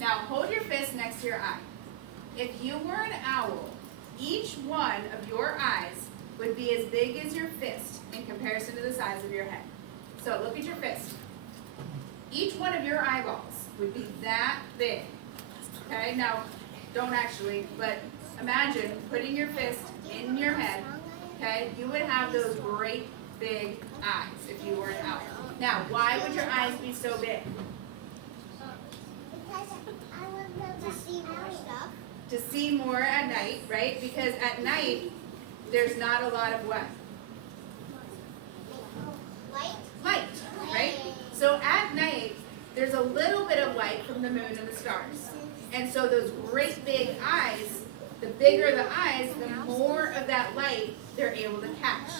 Now hold your fist next to your eye. If you were an owl, each one of your eyes would be as big as your fist in comparison to the size of your head. So look at your fist. Each one of your eyeballs would be that big. Okay, now don't actually, but imagine putting your fist in your head. Okay, you would have those great big eyes if you were an owl. Now, why would your eyes be so big? Because I would be able to see more stuff. To see more at night, right? Because at night, there's not a lot of what? Light? Light, right? So at night, there's a little bit of light from the moon and the stars. And so those great big eyes, the bigger the eyes, the more of that light they're able to catch,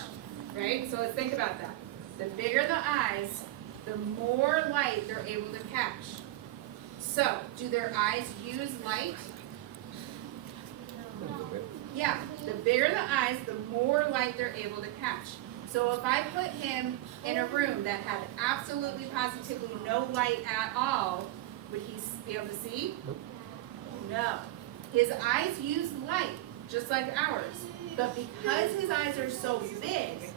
right? So let's think about that. The bigger the eyes, the more light they're able to catch. So, do their eyes use light? Yeah, the bigger the eyes, the more light they're able to catch. So if I put him in a room that had absolutely positively no light at all, would he be able to see? No. His eyes use light, just like ours. But because his eyes are so big,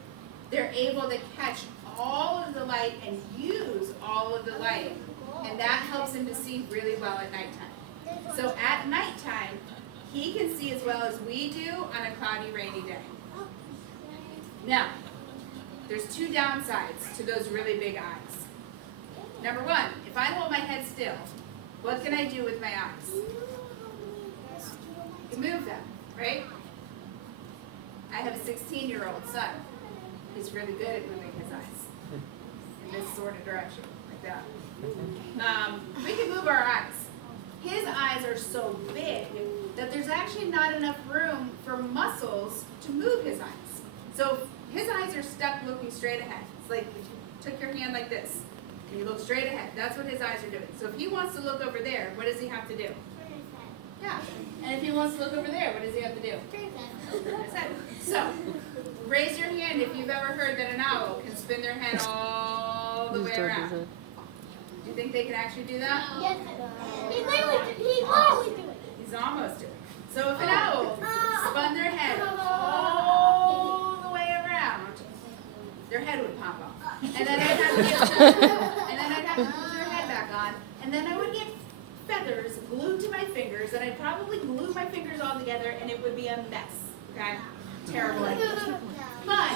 they're able to catch all of the light and use all of the light. And that helps him to see really well at nighttime. So at nighttime, he can see as well as we do on a cloudy, rainy day. Now, there's two downsides to those really big eyes. Number one, if I hold my head still, what can I do with my eyes? I can move them, right? I have a 16-year-old son. He's really good at moving his eyes in this sort of direction, like that. We can move our eyes. His eyes are so big that there's actually not enough room for muscles to move his eyes. So his eyes are stuck looking straight ahead. It's like if you took your hand like this and you look straight ahead. That's what his eyes are doing. So if he wants to look over there, what does he have to do? Yeah. And if he wants to look over there, what does he have to do? Turn his head. So raise your hand if you've ever heard that an owl can spin their head all the way around. Do you think they can actually do that? Yes. He's always doing it. He's almost doing it. So if an owl spun their head all the way around, their head would pop off. And then I'd have to put their head back on. And then I would get feathers glued to my fingers, and I'd probably glue my fingers all together, and it would be a mess. Okay? Terrible idea. But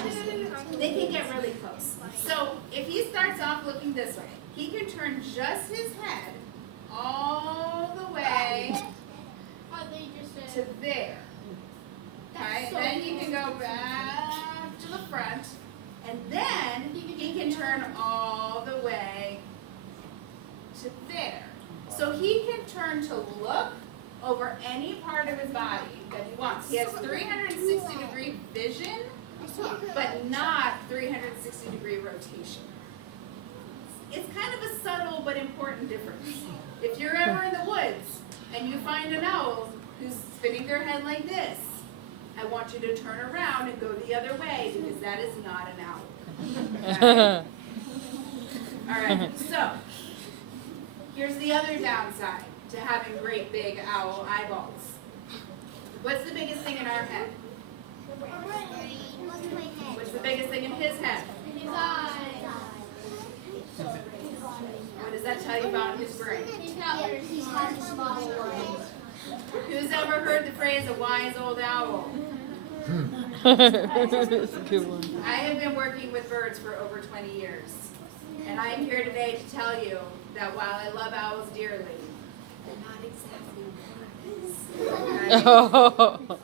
they can get really close. So if he starts off looking this way, he can turn just his head all the way to there. Okay? Then he can go back to the front, and then he can turn all the way to there. So he can turn to look over any part of his body that he wants. He has 360-degree vision, but not 360-degree rotation. It's kind of a subtle but important difference. If you're ever in the woods and you find an owl who's spinning their head like this, I want you to turn around and go the other way because that is not an owl. Okay? All right, so here's the other downside to having great big owl eyeballs. What's the biggest thing in our head? What's the biggest thing in his head? His eyes. What does that tell you about his brain? He's got a small world. Who's ever heard the phrase, a wise old owl? That's a good one. I have been working with birds for over 20 years. And I am here today to tell you that while I love owls dearly, they're not exactly wise.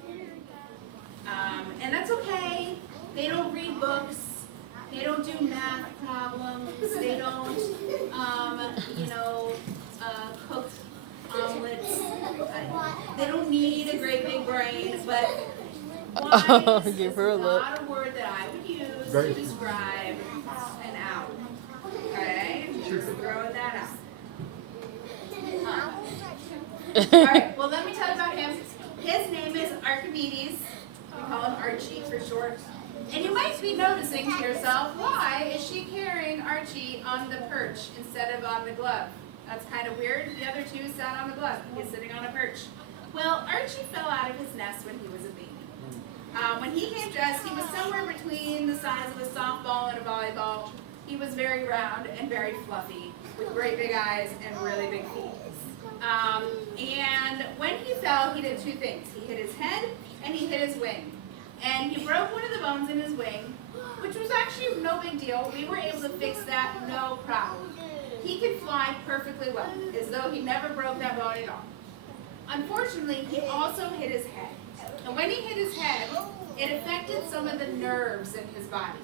And that's okay. They don't read books. They don't do math problems. They don't, cook omelets. They don't need a great big brain, but wise Give is her a look. not a word that I would use to describe an owl. Okay? Just throwing that out. All right, well, let me tell you about him. His name is Archimedes. We call him Archie for short. And you might be noticing to yourself, why is she carrying Archie on the perch instead of on the glove? That's kind of weird. The other two sat on the glove. He's sitting on a perch. Well, Archie fell out of his nest when he was a baby. When he came dressed, he was somewhere between the size of a softball and a volleyball. He was very round and very fluffy, with great big eyes and really big feet. And when he fell, he did two things. He hit his head and he hit his wing. And he broke one of the bones in his wing, which was actually no big deal. We were able to fix that, no problem. He could fly perfectly well, as though he never broke that bone at all. Unfortunately, he also hit his head. And when he hit his head, it affected some of the nerves in his body.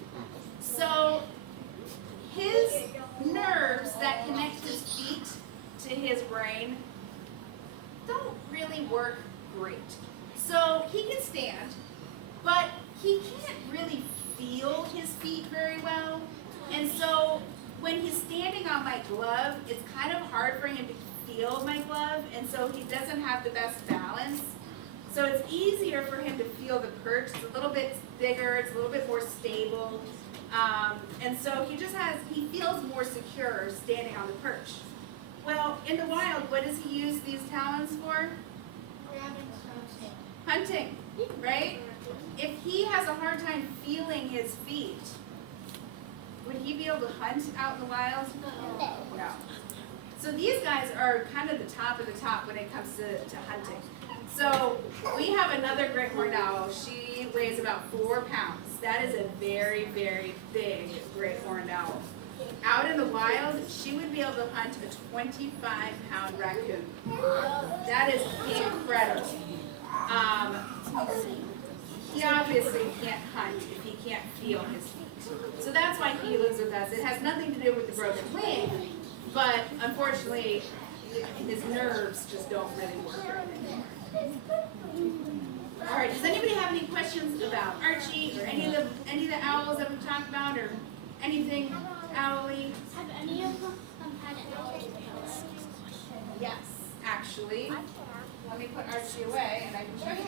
So his nerves that connect his feet to his brain don't really work great. So he can stand, but he can't really feel his feet very well. And so when he's standing on my glove, it's kind of hard for him to feel my glove, and so he doesn't have the best balance. So it's easier for him to feel the perch. It's a little bit bigger, it's a little bit more stable. And so he feels more secure standing on the perch. Well, in the wild, what does he use these talons for? Hunting, right? If he has a hard time feeling his feet, would he be able to hunt out in the wild? No. So these guys are kind of the top of the top when it comes to hunting. So we have another great horned owl. She weighs about 4 pounds. That is a very, very big great horned owl. Out in the wild, she would be able to hunt a 25-pound raccoon. That is incredible. He obviously can't hunt if he can't feel his feet. So that's why he lives with us. It has nothing to do with the broken wing, but unfortunately, his nerves just don't really work right anymore. All right, does anybody have any questions about Archie or any of the owls that we've talked about, or anything owly? Have any of them had owls? Yes, actually. Let me put Archie away and I can show you.